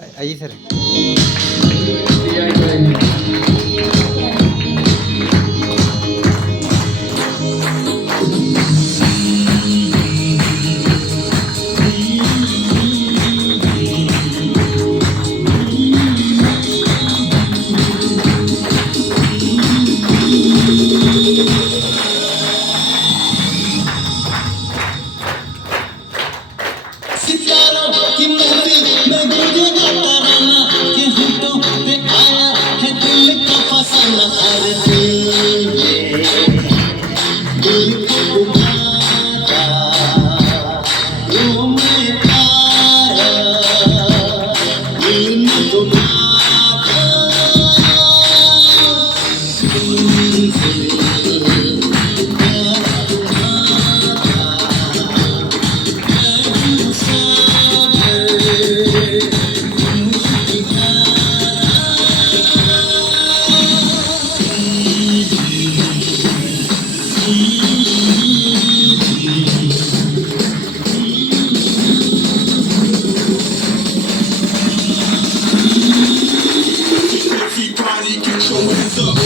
आइए सर। सितारों की महफिल में गूंजेगा तराना कि होठों पे आया है दिल का फसाना। अरे दिल को पुकारा वो मैं पाया दिल में तुम्हारा Everybody get your hands up.